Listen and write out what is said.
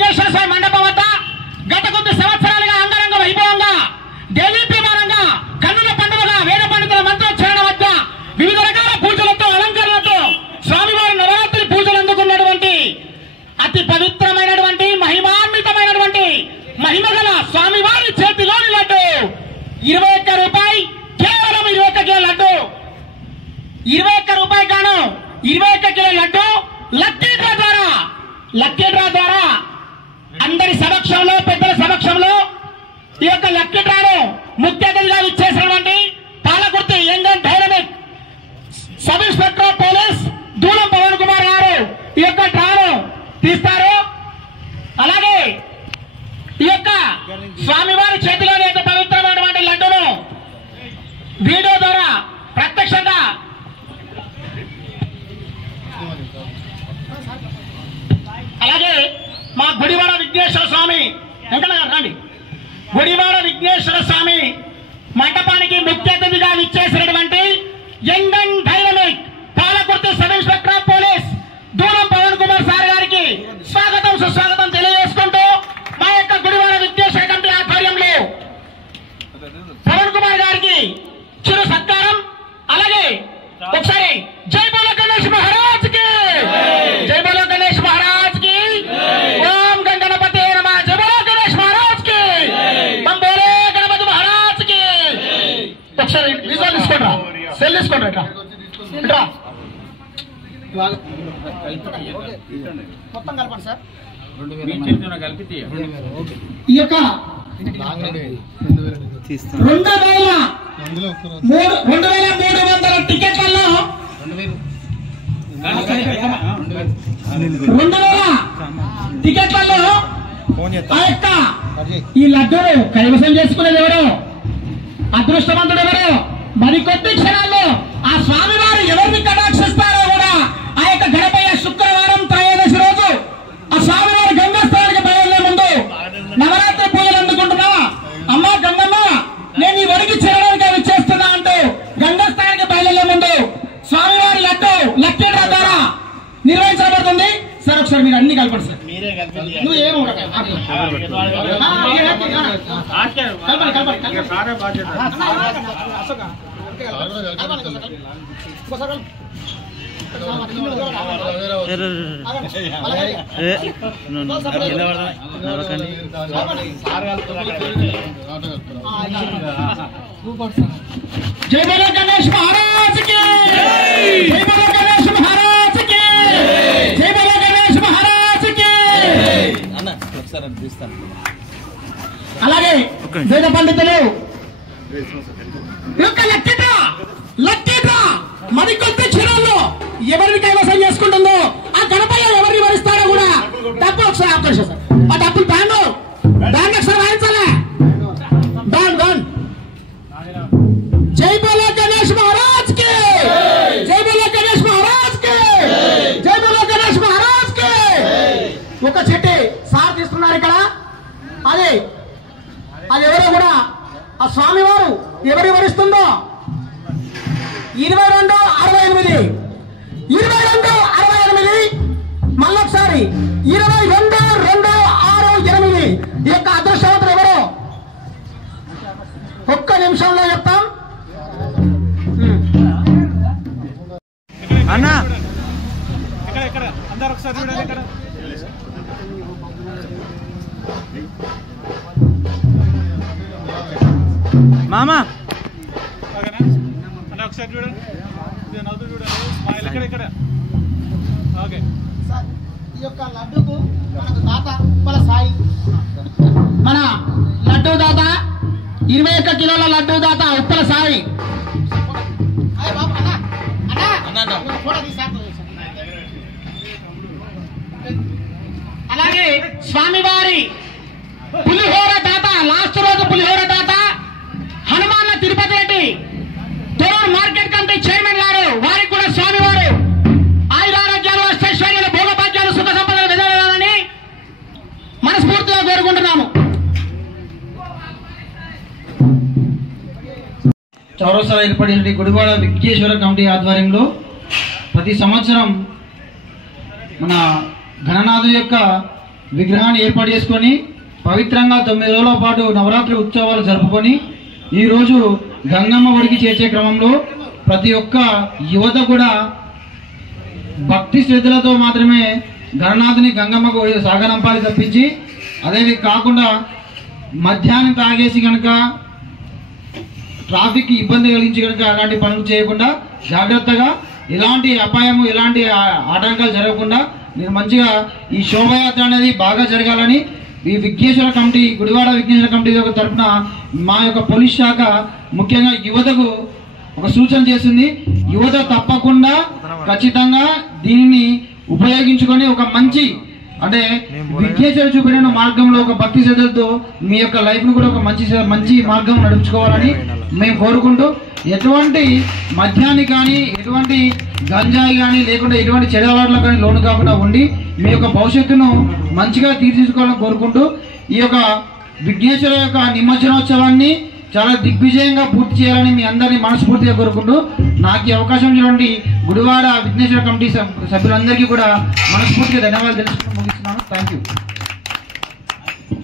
విఘ్నేశ్వర స్వామి మండపం వద్ద గత కొద్ది సంవత్సరాలుగా అంగరంగ వైభవంగా దేవీప్రమాణంగా కన్నుల పండుగగా వేద పండితుల మంత్రోచ్చారణ వద్ద వివిధ రకాల పూజలతో అలంకరణలతో స్వామివారి నవరాత్రి పూజలు అందుకున్నటువంటి అతి పవిత్రమైనటువంటి మహిమాన్వితమైనటువంటి మహిమగల స్వామివారి చేతిలోని లడ్డు 21 రూపాయి, కేవలం 21 కిలో లడ్డు, 21 రూపాయి గాను 21 కిలో లడ్డు లక్కీ డ్రా ద్వారా అందరి సమక్షంలో పెద్దల సమక్షంలో ఈ యొక్క లక్కీ డ్రాను ముఖ్య అతిథిగా ఇచ్చేసినటువంటి Palakurthi young and dynamic sub inspector police Dulam Pavan Kumar గారు ఈ యొక్క డ్రాను తీస్తారు. అలాగే ఈ యొక్క స్వామివారి చేతిలోని యొక్క పవిత్రమైనటువంటి లడ్డును వీడియో ద్వారా ప్రత్యక్షంగా అలాగే మా గుడివాడ విఘ్నేశ్వర స్వామి రండి, గుడివాడ విఘ్నేశ్వర స్వామి మండపానికి ముఖ్య అతిథిగా ఇచ్చేసినటువంటి young and dynamic Palakurthi sub inspector police దూరం పవన్ కుమార్ సార్ గారికి స్వాగతం సుస్వాగతం తెలియజేసుకుంటూ మా యొక్క గుడివాడ విఘ్నేశ్వర కమిటీ ఆధ్వర్యంలో పవన్ కుమార్ గారికి చిరు సత్కారం. అలాగే ఒకసారి జై బోలో గణేష్ మహారాజ్ కి, జై బోలో గణేష్ మహారాజ్ కి, ఓం గణపతి నమః, జై బోలో గణేష్ మహారాజ్ కి, బంబోలే గణపతి మహారాజ్ కి. ఒకసారి విజువల్ తీసుకోండి, సెల్ తీసుకోండి, ఇట్లా మొత్తం కలపండి సార్. ఈ యొక్క 2300 టికెట్లలో 2000 టికెట్లలో ఆ యొక్క ఈ లడ్డూను కైవసం చేసుకునేది ఎవరు, అదృష్టవంతుడు ఎవరు, మరికొద్ది క్షణాల్లో ఆ స్వామివారు ఎవరిని కటాక్షిస్తారో కూడా ఆ యొక్క గణపయ్య శుక్రవారం త్రయోదశి రోజు ఆ స్వామివారి గంగాస్థానానికి బయలుదేరే ముందు నవరాత్రి పూజలు అందుకుంటున్నా అమ్మా గంగమ్మ నేను ఈ వడికి చేరడానికి అవి చేస్తున్నా అంటూ గంగాస్థానానికి బయలుదేరే ముందు స్వామివారి లడ్డు లక్కీ డ్రా ద్వారా నిర్వహించబడుతుంది. సార్ ఒకసారి మీరు అన్ని కలపండి సార్, నువ్వు ఏమో జై బోలో గణేష్ మహారాజ్ కి, జై బోలో గణేష్ మహారాజ్ కి, జై బోలో గణేష్ మహారాజ్ కి. అలాగే వేద పండితులు యొక్క లక్కీ డ్రా మరికొద్ది క్షణాల్లో ఎవరిని కైవసం చేసుకుంటుందో ఆ గణపయ్య ఎవరిని వరిస్తారో కూడా డబ్బు ఒకసారి ఆపేసి సార్, ఆ డబ్బులు బ్యాండ్ ఒకసారి వాయించాలి. బ్యాండ్ జై బోలో గణేష్ మహారాజ్ కి, జై బోలో గణేష్ మహారాజ్ కి, జై బోలో గణేష్ మహారాజ్ కి. ఒక చెట్టు సార్ తీస్తున్నారు ఇక్కడ, అది ఎవరో కూడా ఆ స్వామివారు ఎవరు వరిస్తుందో 2268 మళ్ళొకసారి 2268 ఈ యొక్క అదృష్టవంతులు ఎవరో ఒక్క నిమిషంలో చెప్తాం. అన్నా అందరూ ఒకసారి చూడండి, ఇక్కడ మామా అన్న ఒకసారి చూడండి, నవ్వుతూ చూడండి, స్మైల్ ఇక్కడ ఓకే. ఈ యొక్క లడ్డూకు మనకు దాత ఉప్పల సాయి, మన లడ్డూ దాత 21 కిలోల లడ్డూ దాత ఉప్పల సాయి. అలాగే స్వామివారి పులిహోర దాత, లాస్ట్ రోజు పులిహోర దాత Hanumanla Tirupathi Reddy Thorrur market committee chairman గారు, వారికి కూడా స్వామివారు ఆయురారోగ్యాలు అష్టైశ్వర్యాలు భోగభాగ్యాలు సుఖ సంపదలు వెదజల్లాలని మనస్ఫూర్తిగా కోరుకుంటున్నాము. చౌరస్తాలో ఏర్పడిన గుడివాడ విఘ్నేశ్వర కమిటీ ఆధ్వర్యంలో ప్రతి సంవత్సరం మన గణనాథు యొక్క విగ్రహాన్ని ఏర్పాటు చేసుకొని పవిత్రంగా 9 రోజుల పాటు నవరాత్రి ఉత్సవాలు జరుపుకొని ఈరోజు గంగమ్మ ఒడికి చేర్చే క్రమంలో ప్రతి ఒక్క యువత కూడా భక్తి శ్రద్ధలతో మాత్రమే గణనాథుని గంగమ్మకు సాగనంపాలి తప్పించి అదేవి కాకుండా మధ్యాహ్నం తాగేసి కనుక ట్రాఫిక్ ఇబ్బంది కలిగించి కనుక అలాంటి పనులు చేయకుండా జాగ్రత్తగా ఎలాంటి అపాయము ఎలాంటి ఆటంకాలు జరగకుండా మీరు మంచిగా ఈ శోభయాత్ర అనేది బాగా జరగాలని ఈ విఘ్నేశ్వర కమిటీ గుడివాడ విఘ్నేశ్వర కమిటీ తరఫున మా యొక్క పోలీస్ శాఖ ముఖ్యంగా యువతకు ఒక సూచన చేస్తుంది. యువత తప్పకుండా ఖచ్చితంగా దీనిని ఉపయోగించుకొని ఒక మంచి అంటే విఘ్నేశ్వర చూపిన మార్గంలో ఒక భక్తి శ్రద్ధలతో మీ యొక్క లైఫ్ ను కూడా ఒక మంచి మార్గం నడుపుకోవాలని మేము కోరుకుంటూ ఎటువంటి మద్యాన్ని కానీ ఎటువంటి గంజాయి కానీ లేకుండా ఎటువంటి చెడు అలవాట్లకు కానీ లోను కాకుండా ఉండి మీ యొక్క భవిష్యత్తును మంచిగా తీర్చిదిద్దుకోవాలని కోరుకుంటూ ఈ యొక్క విఘ్నేశ్వర యొక్క నిమజ్జనోత్సవాన్ని చాలా దిగ్విజయంగా పూర్తి చేయాలని మీ అందరినీ మనస్ఫూర్తిగా కోరుకుంటూ నాకు ఈ అవకాశం ఇచ్చినటువంటి గుడివాడ విఘ్నేశ్వర కమిటీ సభ్యులందరికీ కూడా మనస్ఫూర్తిగా ధన్యవాదాలు తెలుసుకుంటూ ముగిస్తున్నాను. Thank you.